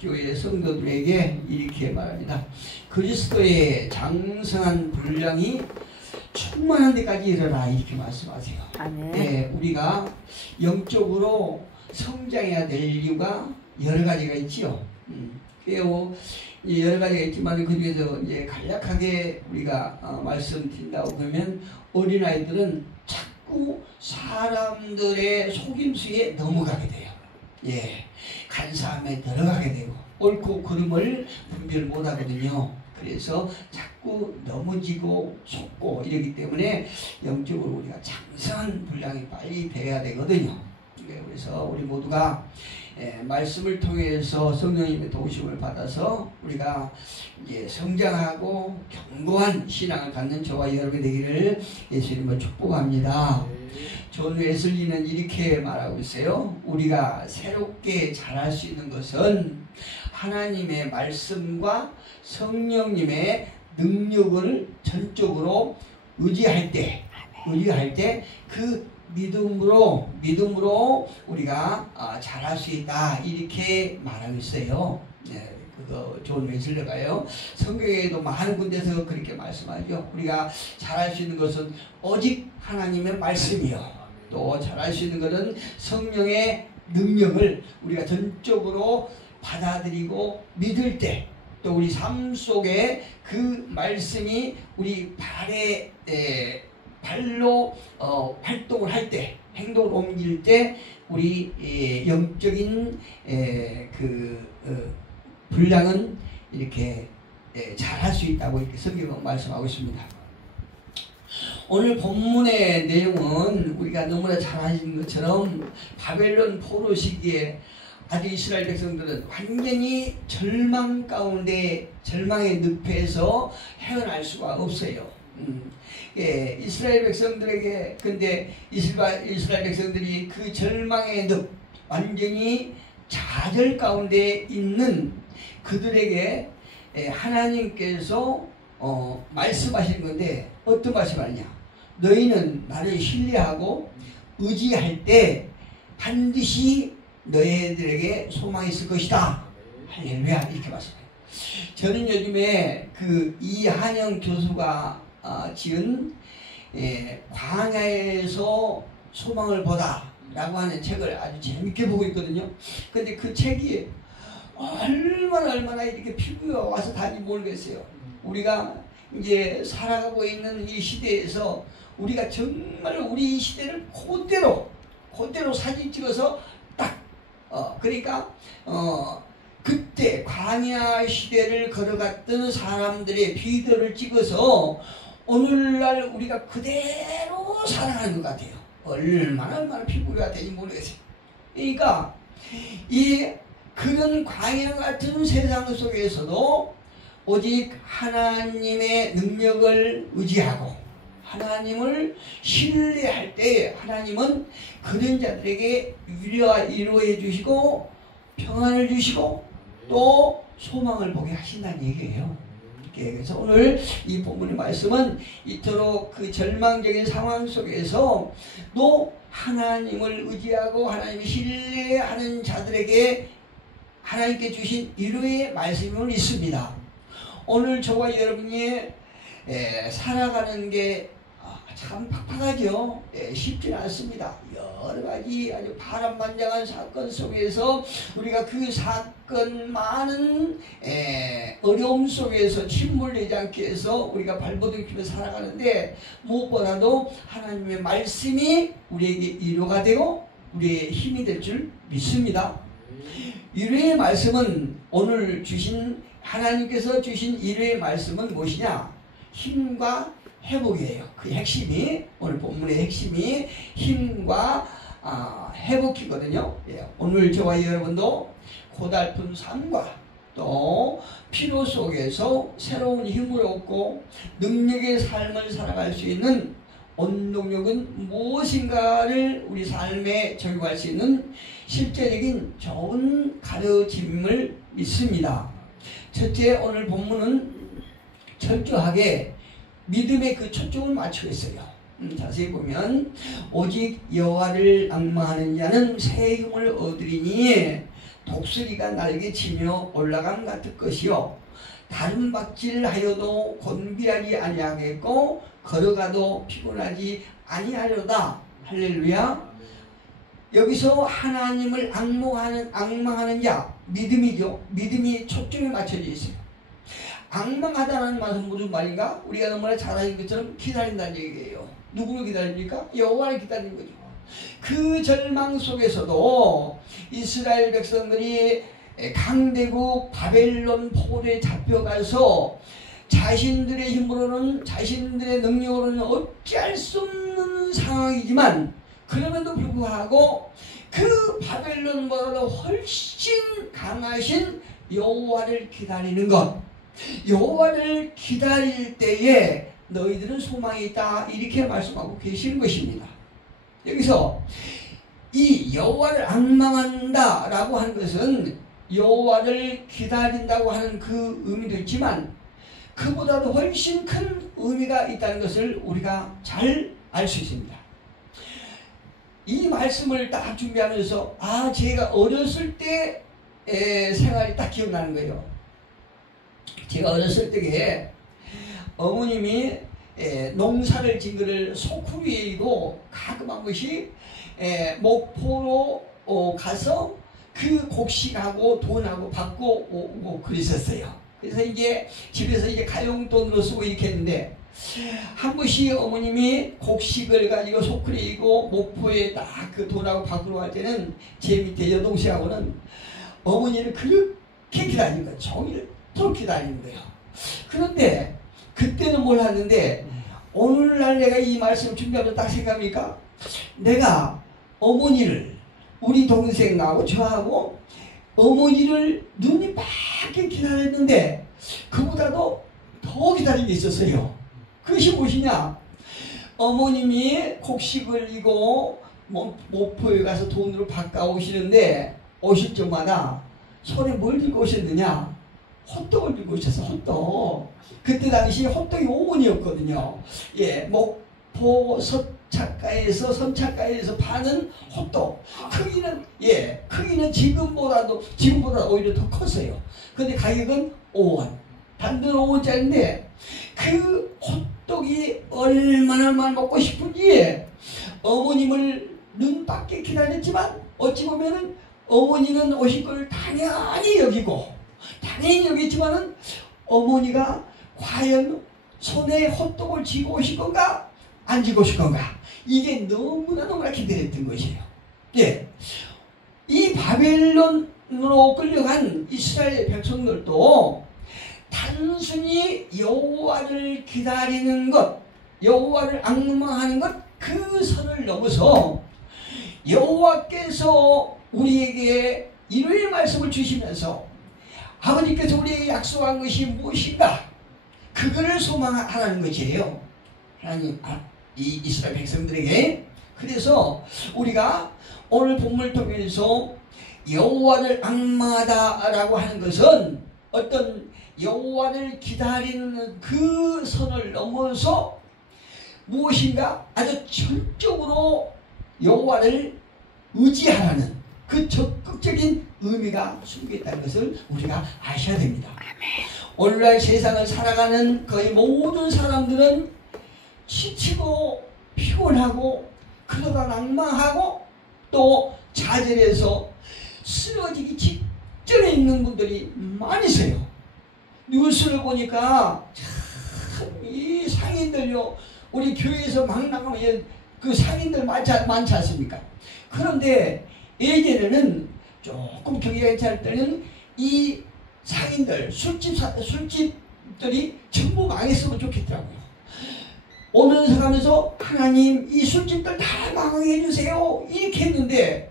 교회 성도들에게 이렇게 말합니다. 그리스도의 장성한 분량이 충만한 데까지 이르라, 이렇게 말씀하세요. 네, 우리가 영적으로 성장해야 될 이유가 여러 가지가 있지요. 여러 가지가 있지만 그 중에서 이제 간략하게 우리가 말씀드린다고 그러면, 어린아이들은 자꾸 사람들의 속임수에 넘어가게 돼요. 예, 간사함에 들어가게 되고 옳고 그름을 분별 못하거든요. 그래서 자꾸 넘어지고 속고 이러기 때문에 영적으로 우리가 장성한 분량이 빨리 돼야 되거든요. 그래서 우리 모두가 말씀을 통해서 성령님의 도우심을 받아서 우리가 이제 성장하고 견고한 신앙을 갖는 저와 여러분이 되기를 예수님을 축복합니다. 존 웨슬리는 이렇게 말하고 있어요. 우리가 새롭게 자랄 수 있는 것은 하나님의 말씀과 성령님의 능력을 전적으로 의지할 때 그 믿음으로 우리가 자랄 수 있다, 이렇게 말하고 있어요. 네, 그거 존 웨슬리가요. 성경에도 많은 군데서 그렇게 말씀하죠. 우리가 자랄 수 있는 것은 오직 하나님의 말씀이요, 또 잘할 수 있는 것은 성령의 능력을 우리가 전적으로 받아들이고 믿을 때, 또 우리 삶 속에 그 말씀이 우리 발로 활동을 할 때, 행동을 옮길 때 우리 영적인 분량은 이렇게 잘할 수 있다고 이렇게 성경은 말씀하고 있습니다. 오늘 본문의 내용은 우리가 너무나 잘 아시는 것처럼 바벨론 포로 시기에 아주 이스라엘 백성들은 완전히 절망 가운데, 절망의 늪에서 헤어날 수가 없어요. 이스라엘 백성들에게, 근데 이스라엘 백성들이 그 절망의 늪, 완전히 좌절 가운데 있는 그들에게 하나님께서 말씀하시는 건데, 어떤 말씀하느냐? 너희는 나를 신뢰하고 의지할 때 반드시 너희들에게 소망이 있을 것이다. 할렐루야, 이렇게 말씀해요. 저는 요즘에 그 이한영 교수가 지은 광야에서 소망을 보다 라고 하는 책을 아주 재밌게 보고 있거든요. 근데 그 책이 얼마나 이렇게 피부가 와서 다니 모르겠어요. 우리가 이제 살아가고 있는 이 시대에서 우리가 정말 우리 시대를 그대로 사진 찍어서 딱 그러니까 그때 광야 시대를 걸어갔던 사람들의 비디오를 찍어서 오늘날 우리가 그대로 살아가는 것 같아요. 얼마나 피부가 되는지 모르겠어요. 그러니까 그런 광야 같은 세상 속에서도 오직 하나님의 능력을 의지하고 하나님을 신뢰할 때 하나님은 그런 자들에게 위로해 주시고 평안을 주시고 또 소망을 보게 하신다는 얘기예요. 그래서 오늘 이 본문의 말씀은 이토록 그 절망적인 상황 속에서도 하나님을 의지하고 하나님을 신뢰하는 자들에게 하나님께 주신 위로의 말씀을 있습니다. 오늘 저와 여러분이 살아가는 게 참 팍팍하죠. 쉽지는 않습니다. 여러 가지 아주 파란만장한 사건 속에서 우리가 그 사건 많은 어려움 속에서 침몰되지 않게 해서 우리가 발버둥키며 살아가는데, 무엇보다도 하나님의 말씀이 우리에게 위로가 되고 우리의 힘이 될 줄 믿습니다. 위로의 말씀은 오늘 하나님께서 주신 위로의 말씀은 무엇이냐? 힘과 회복이에요. 그 핵심이, 오늘 본문의 핵심이 힘과 회복이거든요. 오늘 저와 여러분도 고달픈 삶과 또 피로 속에서 새로운 힘을 얻고 능력의 삶을 살아갈 수 있는 원동력은 무엇인가를 우리 삶에 적용할 수 있는 실제적인 좋은 가르침을 믿습니다. 첫째, 오늘 본문은 철저하게 믿음의 그 초점을 맞추고 있어요. 자세히 보면 오직 여호와를 앙망하는 자는 새 힘을 얻으리니 독수리가 날개 치며 올라감 같을 것이요 다른 박질하여도 곤비하지 아니하겠고 걸어가도 피곤하지 아니하려다. 할렐루야. 여기서 하나님을 악망하는 자, 믿음이죠. 믿음이 초점에 맞춰져 있어요. 악망하다는 말은 무슨 말인가? 우리가 너무나 잘 아는 것처럼 기다린다는 얘기예요. 누구를 기다립니까? 여호와를 기다리는 거죠. 그 절망 속에서도 이스라엘 백성들이 강대국 바벨론 포로에 잡혀가서 자신들의 힘으로는 자신들의 능력으로는 어찌할 수 없는 상황이지만 그럼에도 불구하고 그 바벨론보다 훨씬 강하신 여호와를 기다리는 것, 여호와를 기다릴 때에 너희들은 소망이 있다 이렇게 말씀하고 계시는 것입니다. 여기서 이 여호와를 악망한다 라고 하는 것은 여호와를 기다린다고 하는 그 의미도 있지만 그보다도 훨씬 큰 의미가 있다는 것을 우리가 잘 알 수 있습니다. 이 말씀을 딱 준비하면서 제가 어렸을 때 생활이 딱 기억나는 거예요. 제가 어렸을 때에 어머님이 농사를 진 거를 소쿠리이고 가끔 한 번씩 목포로 가서 그 곡식하고 돈하고 받고 오고 그랬었어요. 그래서 이제 집에서 이제 가용돈으로 쓰고 이렇게 했는데 한 번씩 어머님이 곡식을 가지고 소쿠리이고 목포에 딱 그 돈하고 받으러 갈 때는 제 밑에 여동생하고는 어머니를 그렇게 기다리는 거예요. 종일 또 기다리는 거예요. 그런데 그때는 몰랐는데 오늘날 내가 이 말씀을 준비하면서 딱 생각하니까 내가 어머니를 우리 동생하고 저하고 어머니를 눈이 밝게 기다렸는데 그보다도 더 기다린 게 있었어요. 그것이 무엇이냐? 어머님이 곡식을 이고 목포에 가서 돈으로 바꿔오시는데 오실 적마다 손에 뭘 들고 오셨느냐? 호떡을 들고 오셨어. 호떡. 그때 당시 호떡이 5원이었거든요. 예, 목포 선착가에서 파는 호떡. 크기는 지금보다 오히려 더 컸어요. 근데 가격은 5원. 단돈 5원짜리인데 그 호떡이 얼마나 먹고 싶은지 어머님을 눈밖에 기다렸지만 어찌 보면은 어머니는 오실 걸 당연히 여기지만은 어머니가 과연 손에 호떡을 쥐고 오실 건가 안 쥐고 오실 건가 이게 너무나 기대했던 것이에요. 예, 이 바벨론으로 끌려간 이스라엘 백성들도 단순히 여호와를 기다리는 것, 여호와를 악망하는 것 그 선을 넘어서 여호와께서 우리에게 일요일 말씀을 주시면서 아버지께서 우리에게 약속한 것이 무엇인가 그거를 소망하라는 것이에요. 하나님 이 이스라엘 백성들에게. 그래서 우리가 오늘 본문을 통해서 여호와를 악마하다라고 하는 것은 어떤 여호와를 기다리는 그 선을 넘어서 무엇인가 아주 전적으로 여호와를 의지하라는 그 적극적인 의미가 숨겨있다는 것을 우리가 아셔야 됩니다. 오늘날 세상을 살아가는 거의 모든 사람들은 지치고 피곤하고 그러다 낭망하고 또 좌절해서 쓰러지기 직전에 있는 분들이 많이 있어요. 뉴스를 보니까 참 이 상인들요, 우리 교회에서 막 나가면 그 상인들 많지 않습니까? 그런데 예전에는 조금 경기가 괜찮을 때는 이 상인들, 술집들이 전부 망했으면 좋겠더라고요. 오면서 가면서 하나님 이 술집들 다 망하게 해주세요 이렇게 했는데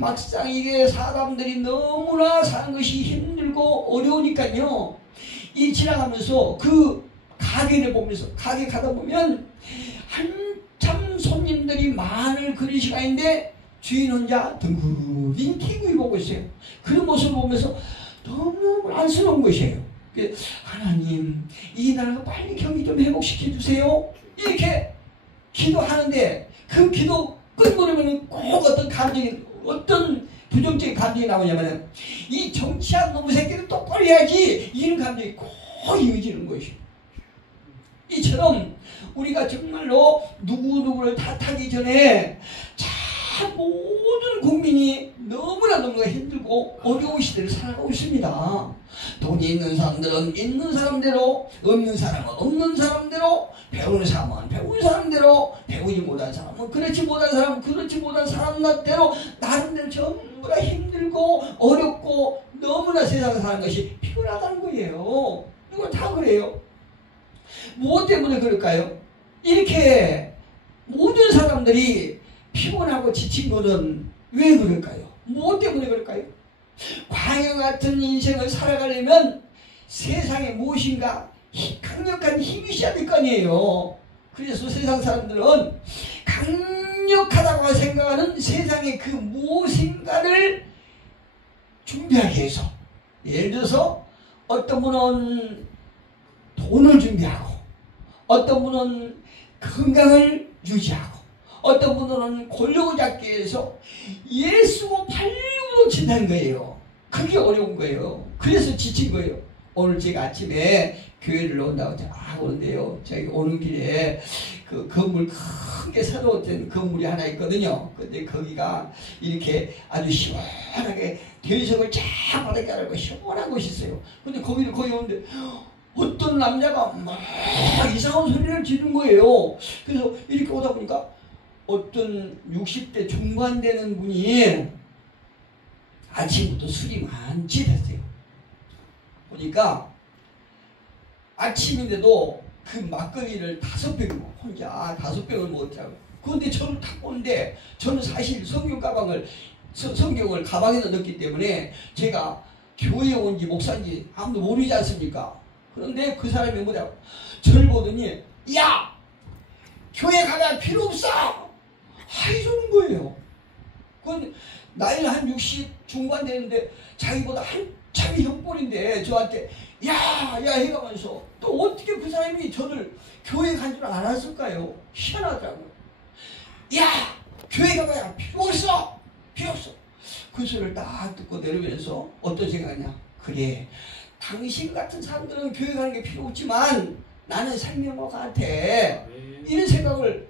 막상 이게 사람들이 너무나 사는 것이 힘들고 어려우니까요, 이 지나가면서 그 가게를 보면서 가게 가다 보면 한참 손님들이 많을 그런 시간인데 주인 혼자 덩그러니 TV 보고 있어요. 그런 모습을 보면서 너무 안쓰러운 것이에요. 하나님 이 나라가 빨리 경기 좀 회복시켜 주세요 이렇게 기도하는데 그 기도 끝물으면 꼭 어떤 감정이 어떤 부정적인 감정이 나오냐면 이 정치한 놈의 새끼는 똑바로 해야지 이런 감정이 꼭 이어지는 것이요. 이처럼 우리가 정말로 누구누구를 탓하기 전에 참 모든 국민이 너무나 힘들고 어려운 시대를 살아가고 있습니다. 돈이 있는 사람들은 있는 사람대로, 없는 사람은 없는 사람대로, 배우는 사람은 배우는 사람대로, 배우지 못한 사람은 그렇지 못한 사람은 그렇지 못한 사람대로 나름대로 전부 다 힘들고 어렵고 너무나 세상에 사는 것이 피곤하다는 거예요. 이건 다 그래요. 무엇 때문에 그럴까요? 이렇게 모든 사람들이 피곤하고 지친 것은 왜 그럴까요? 무엇 때문에 그럴까요? 광야 같은 인생을 살아가려면 세상에 무엇인가 강력한 힘이 있어야 될 거 아니에요. 그래서 세상 사람들은 강력하다고 생각하는 세상의 그 무엇인가를 준비하기 위해서, 예를 들어서 어떤 분은 돈을 준비하고, 어떤 분은 건강을 유지하고, 어떤 분들은 권력을 잡기 위해서 예수고 팔려고 친다는 거예요. 그게 어려운 거예요. 그래서 지친 거예요. 오늘 제가 아침에 교회를 온다고 오는데요. 저기 오는 길에 그 건물 크게 새로 된 건물이 하나 있거든요. 근데 거기가 이렇게 아주 시원하게 대리석을 쫙 바닥에 깔고 시원한 곳이 있어요. 근데 거기를 거기 오는데 어떤 남자가 막 이상한 소리를 지른 거예요. 그래서 이렇게 오다 보니까 어떤 60대 중반 되는 분이 아침부터 술이 많이 됐어요. 보니까 아침인데도 그 막걸리를 5병을 혼자 5병을 먹었더라고요. 그런데 저를 탁 보는데 저는 사실 성경을 가방에 넣었기 때문에 제가 교회에 온지 목사인지 아무도 모르지 않습니까? 그런데 그 사람이 뭐냐고 저를 보더니 야! 교회 가면 필요 없어! 이러는 거예요. 그건 나이는 한 60 중반 되는데 자기보다 한참이 형벌인데 저한테 야 해가면서 또 어떻게 그 사람이 저를 교회 간 줄 알았을까요? 희한하더라고요. 야! 교회 가봐야 필요 없어! 필요 없어! 그 소리를 딱 듣고 내려오면서 어떤 생각이냐? 그래, 당신 같은 사람들은 교회 가는 게 필요 없지만 나는 생명과 같아. 이런 생각을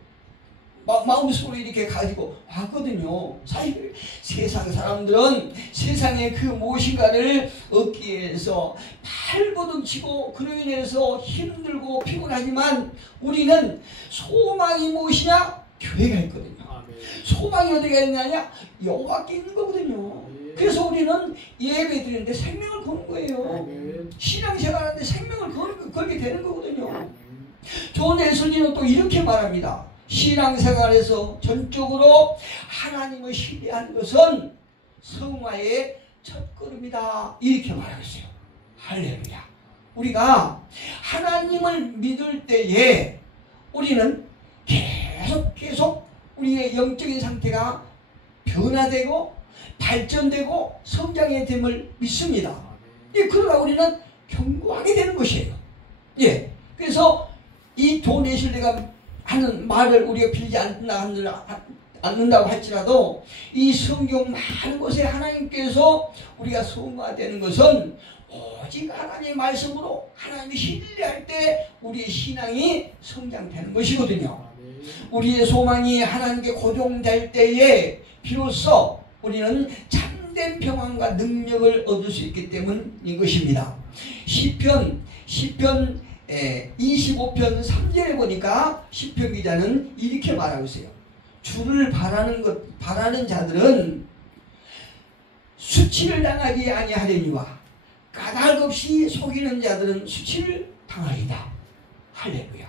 마음속으로 이렇게 가지고 왔거든요. 사실 세상 사람들은 세상의 그 무엇인가를 얻기 위해서 발버둥치고 그로 인해서 힘들고 피곤하지만 우리는 소망이 무엇이냐? 교회가 있거든요. 소망이 어디가 있느냐? 여호와께 있는 거거든요. 그래서 우리는 예배 드리는데 생명을 거는 거예요. 신앙생활하는데 생명을 걸게 되는 거거든요. 존 웨슬리는 또 이렇게 말합니다. 신앙생활에서 전적으로 하나님을 신뢰하는 것은 성화의 첫걸음이다. 이렇게 말하고 있어요. 할렐루야. 우리가 하나님을 믿을 때에 우리는 계속 우리의 영적인 상태가 변화되고 발전되고 성장해야 됨을 믿습니다. 그러나 우리는 견고하게 되는 것이에요. 그래서 이 존 웨슬리가 하는 말을 우리가 빌지 않는다고 할지라도 이 성경 많은 곳에 하나님께서 우리가 성화되는 것은 오직 하나님의 말씀으로 하나님이 신뢰할 때 우리의 신앙이 성장되는 것이거든요. 우리의 소망이 하나님께 고정될 때에 비로소 우리는 참된 평안과 능력을 얻을 수 있기 때문인 것입니다. 시편 25편 3절에 보니까 시편 기자는 이렇게 말하고 있어요. 주를 바라는 자들은 수치를 당하지 아니하려니와 까닭 없이 속이는 자들은 수치를 당하리다. 할렐루야.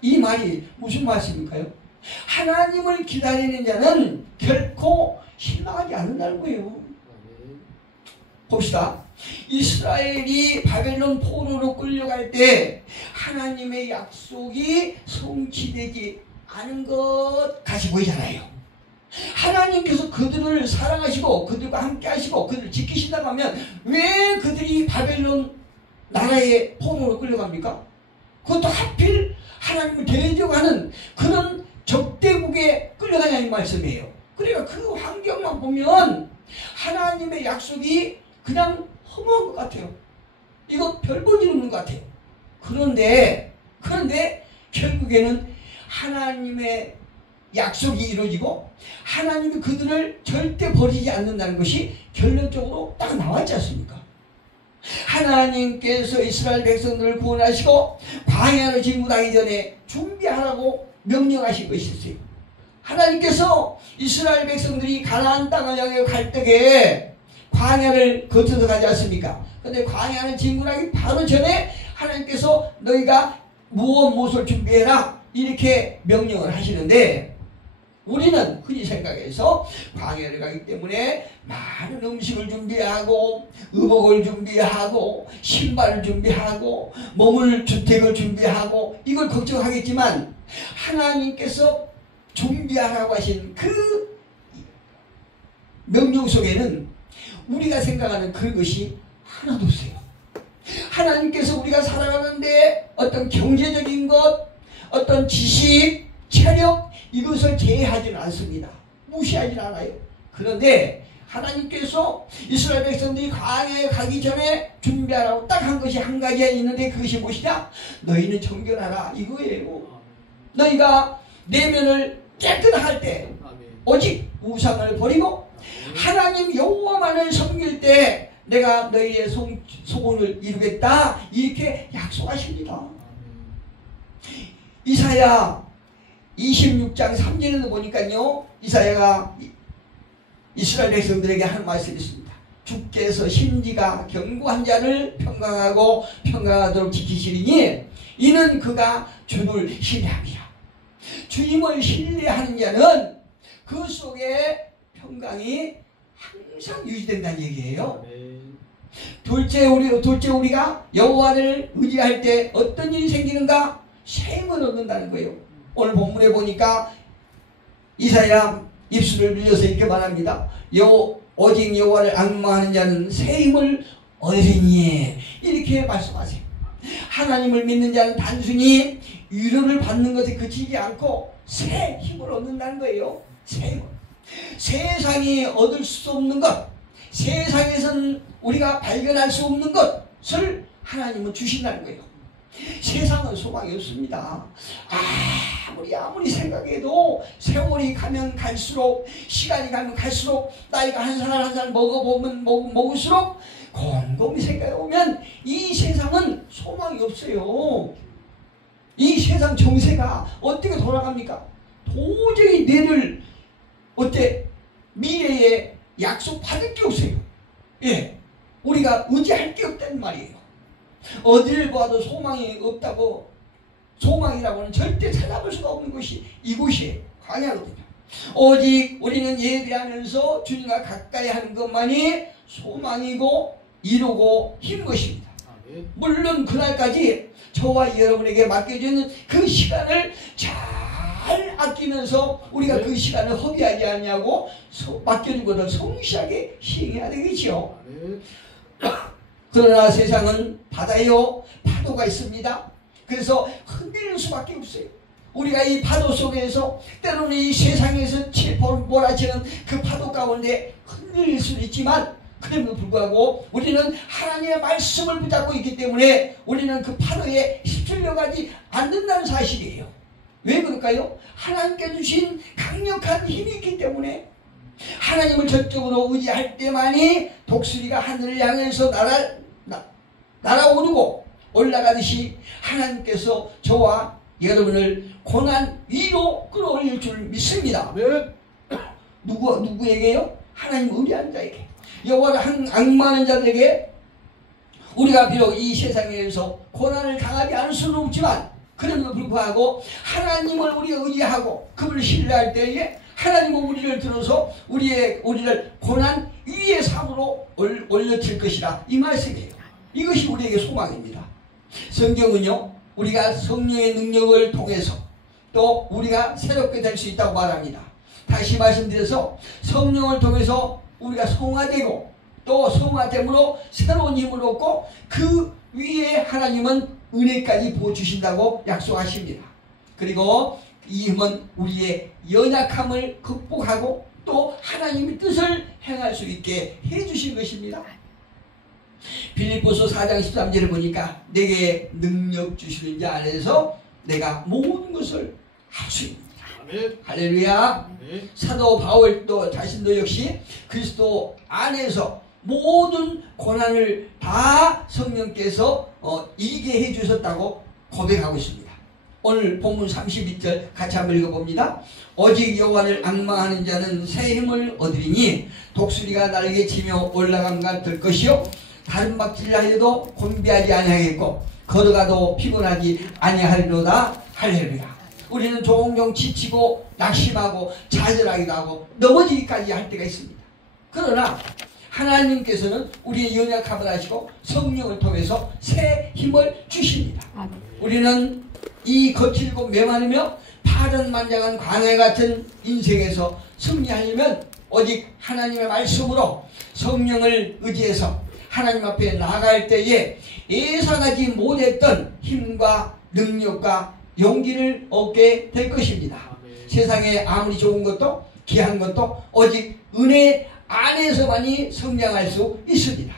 이 말이 무슨 말씀일까요? 하나님을 기다리는 자는 결코 실망하지 않는다는 거예요. 봅시다. 이스라엘이 바벨론 포로로 끌려갈 때 하나님의 약속이 성취되지 않은 것 같이 보이잖아요. 하나님께서 그들을 사랑하시고 그들과 함께 하시고 그들을 지키신다고 하면 왜 그들이 바벨론 나라의 포로로 끌려갑니까? 그것도 하필 하나님을 대적하는 그런 적대국에 끌려가냐는 말씀이에요. 그러니까 그 환경만 보면 하나님의 약속이 그냥 허무한 것 같아요. 이거 별 볼일 없는 것 같아요. 그런데 결국에는 하나님의 약속이 이루어지고 하나님이 그들을 절대 버리지 않는다는 것이 결론적으로 딱 나왔지 않습니까? 하나님께서 이스라엘 백성들을 구원하시고 광야로 진군하기 전에 준비하라고 명령하신 것이 있어요. 하나님께서 이스라엘 백성들이 가나안 땅을 향해 갈 때에 광야를 거쳐서 가지 않습니까? 그런데 광야는 진군하기 바로 전에 하나님께서 너희가 무엇을 준비해라 이렇게 명령을 하시는데, 우리는 흔히 생각해서 광야를 가기 때문에 많은 음식을 준비하고 의복을 준비하고 신발을 준비하고 머물 주택을 준비하고 이걸 걱정하겠지만, 하나님께서 준비하라고 하신 그 명령 속에는 우리가 생각하는 그것이 하나도 없어요. 하나님께서 우리가 살아가는데 어떤 경제적인 것, 어떤 지식, 체력 이것을 제외하지는 않습니다. 무시하지는 않아요. 그런데 하나님께서 이스라엘 백성들이 광야에 가기 전에 준비하라고 딱 한 것이 한 가지가 있는데, 그것이 무엇이냐? 너희는 정결하라 이거예요. 너희가 내면을 깨끗할 때 오직 우상을 버리고 하나님 여호와만을 섬길 때 내가 너희의 소원을 이루겠다 이렇게 약속하십니다. 이사야 26장 3절에도 보니까요, 이사야가 이스라엘 백성들에게 하는 말씀이 있습니다. 주께서 심지가 견고한 자를 평강하고 평강하도록 지키시리니 이는 그가 주를 신뢰함이라. 주님을 신뢰하는 자는 그 속에 평강이 항상 유지된다는 얘기예요. 둘째 우리가 여호와를 의지할 때 어떤 일이 생기는가? 새 힘을 얻는다는 거예요. 오늘 본문에 보니까 이사야 입술을 늘려서 이렇게 말합니다. 오직 여호와를 앙망하는 자는 새 힘을 얻으리니 이렇게 말씀하세요. 하나님을 믿는 자는 단순히 위로를 받는 것에 그치지 않고 새 힘을 얻는다는 거예요. 새 힘을. 세상이 얻을 수 없는 것, 세상에서는 우리가 발견할 수 없는 것을 하나님은 주신다는 거예요. 세상은 소망이 없습니다. 아무리 생각해도 세월이 가면 갈수록, 시간이 가면 갈수록, 나이가 한 살 한 살 먹을수록 곰곰이 생각해보면 이 세상은 소망이 없어요. 이 세상 정세가 어떻게 돌아갑니까? 도저히 내를 미래에 약속 받을 게 없어요. 예, 우리가 의지할 게 없다는 말이에요. 어디를 봐도 소망이 없다고, 소망이라고는 절대 찾아볼 수가 없는 것이 이곳이에요. 광야거든요. 오직 우리는 예배하면서 주님과 가까이 하는 것만이 소망이고 이루고 힘인 것입니다. 물론 그날까지 저와 여러분에게 맡겨지는 그 시간을 잘 아끼면서 우리가 그 시간을 허비하지 않냐고 맡겨진 것을 성실하게 시행해야 되겠죠. 그러나 세상은 바다요, 파도가 있습니다. 그래서 흔들릴 수밖에 없어요. 우리가 이 파도 속에서 때로는 이 세상에서 몰아치는 그 파도 가운데 흔들릴 수는 있지만, 그럼에도 불구하고 우리는 하나님의 말씀을 붙잡고 있기 때문에 우리는 그 파도에 휩쓸려가지 않는다는 사실이에요. 왜 그럴까요? 하나님께 주신 강력한 힘이 있기 때문에. 하나님을 전적으로 의지할 때만이 독수리가 하늘을 향해서 날아오르고 올라가듯이 하나님께서 저와 여러분을 고난 위로 끌어올릴 줄 믿습니다. 누구에게요? 하나님 의리한 자에게, 여호와를 앙망하는 자들에게. 우리가 비록 이 세상에서 고난을 당하지 않을 수는 없지만, 그럼에도 불구하고 하나님을 우리가 의지하고 그분을 신뢰할 때에 하나님은 우리를 들어서 우리를 고난 위의 삶으로 올려칠 것이라, 이 말씀이에요. 이것이 우리에게 소망입니다. 성경은요, 우리가 성령의 능력을 통해서 또 우리가 새롭게 될 수 있다고 말합니다. 다시 말씀드려서 성령을 통해서 우리가 성화되고 또 성화됨으로 새로운 힘을 얻고 그 위에 하나님은 은혜까지 부어주신다고 약속하십니다. 그리고 이 힘은 우리의 연약함을 극복하고 또 하나님의 뜻을 행할 수 있게 해주신 것입니다. 빌립보서 4장 13절을 보니까 내게 능력 주시는 자 안에서 내가 모든 것을 할 수 있습니다. 할렐루야. 사도 바울도 자신도 역시 그리스도 안에서 모든 고난을 다 성령께서 이기게 해주셨다고 고백하고 있습니다. 오늘 본문 32절 같이 한번 읽어봅니다. 오직 여호와를 앙망하는 자는 새 힘을 얻으리니 독수리가 날개 치며 올라감과 될 것이요 다른 박질을 하여도 곤비하지 아니하겠고 걸어가도 피곤하지 아니하리로다. 할렐루야. 우리는 종종 지치고 낙심하고 좌절하기도 하고 넘어지기까지 할 때가 있습니다. 그러나 하나님께서는 우리의 연약함을 아시고 성령을 통해서 새 힘을 주십니다. 우리는 이 거칠고 메마르며 파란만장한 광야 같은 인생에서 승리하려면 오직 하나님의 말씀으로 성령을 의지해서 하나님 앞에 나아갈 때에 예상하지 못했던 힘과 능력과 용기를 얻게 될 것입니다. 세상에 아무리 좋은 것도 귀한 것도 오직 은혜 안에서만이 성장할 수 있습니다.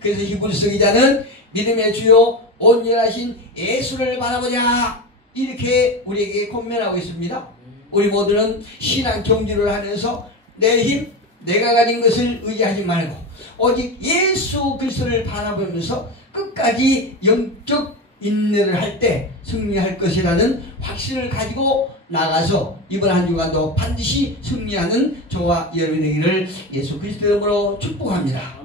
그래서 히브리서 기자는 믿음의 주요 온전하신 예수를 바라보자 이렇게 우리에게 권면하고 있습니다. 우리 모두는 신앙 경주를 하면서 내 힘, 내가 가진 것을 의지하지 말고 오직 예수 그리스도를 바라보면서 끝까지 영적 인내를 할 때 승리할 것이라는 확신을 가지고 나가서 이번 한 주간도 반드시 승리하는 저와 여러분이 되기를 예수 그리스도 이름으로 축복합니다.